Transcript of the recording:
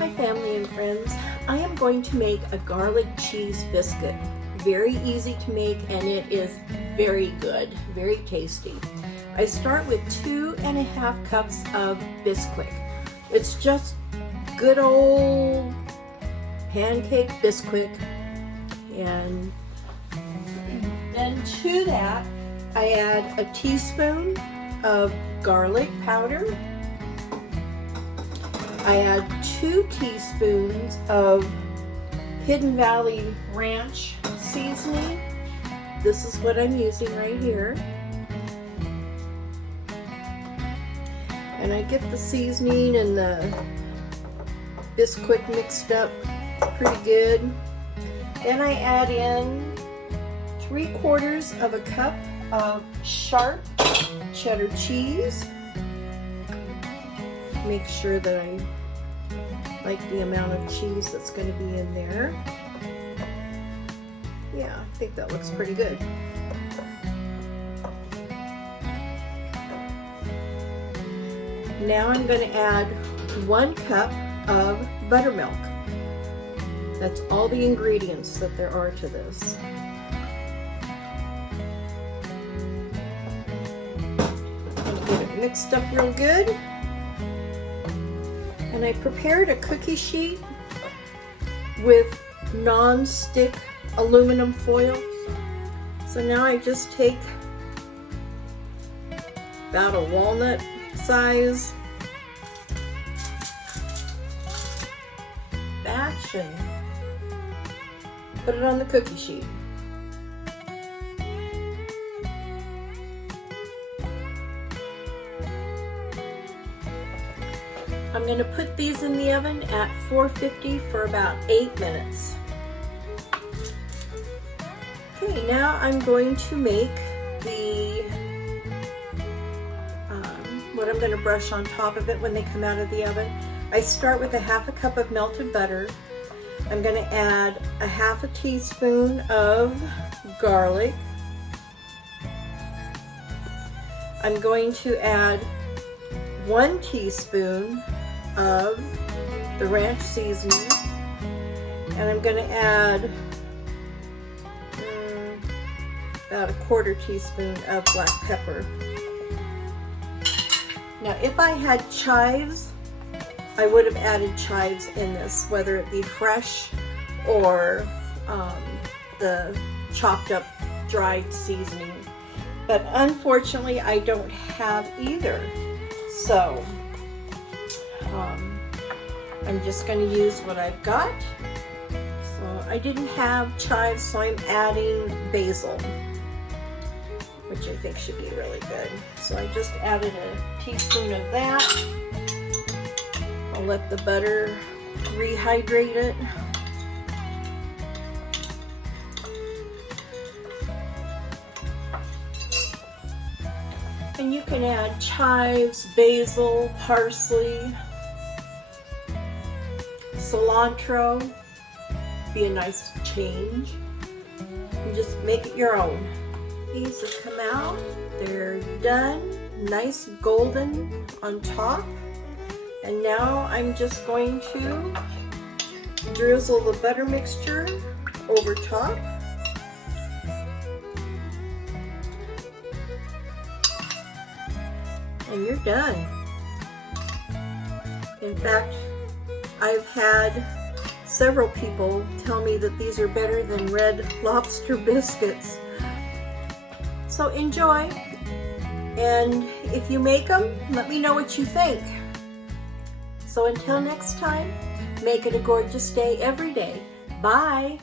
Hi family and friends, I am going to make a garlic cheese biscuit. Very easy to make and it is very good, very tasty. I start with 2.5 cups of Biscuits. It's just good old pancake Biscuit, and then to that I add a teaspoon of garlic powder. I add 2 teaspoons of Hidden Valley Ranch seasoning. This is what I'm using right here. And I get the seasoning and the Biscuit mixed up pretty good. Then I add in 3/4 of a cup of sharp cheddar cheese. Make sure that I like the amount of cheese that's going to be in there. Yeah, I think that looks pretty good. Now I'm going to add 1 cup of buttermilk. That's all the ingredients that there are to this. And get it mixed up real good. And I prepared a cookie sheet with non-stick aluminum foil. So now I just take about a walnut size batch and put it on the cookie sheet. I'm going to put these in the oven at 450 for about 8 minutes. Okay, now I'm going to make the what I'm going to brush on top of it when they come out of the oven. I start with 1/2 cup of melted butter. I'm going to add 1/2 teaspoon of garlic. I'm going to add 1 teaspoon of the ranch seasoning, and I'm going to add about 1/4 teaspoon of black pepper. Now if I had chives, I would have added chives in this, whether it be fresh or the chopped up dried seasoning, but unfortunately I don't have either. So I'm just going to use what I've got. So I didn't have chives, so I'm adding basil, which I think should be really good. So I just added a teaspoon of that. I'll let the butter rehydrate it. And you can add chives, basil, parsley, cilantro, be a nice change, and just make it your own. These have come out, they're done, nice golden on top, and now I'm just going to drizzle the butter mixture over top. And you're done. In fact, I've had several people tell me that these are better than Red Lobster biscuits. So enjoy, and if you make them, let me know what you think. So until next time, make it a gorgeous day every day. Bye.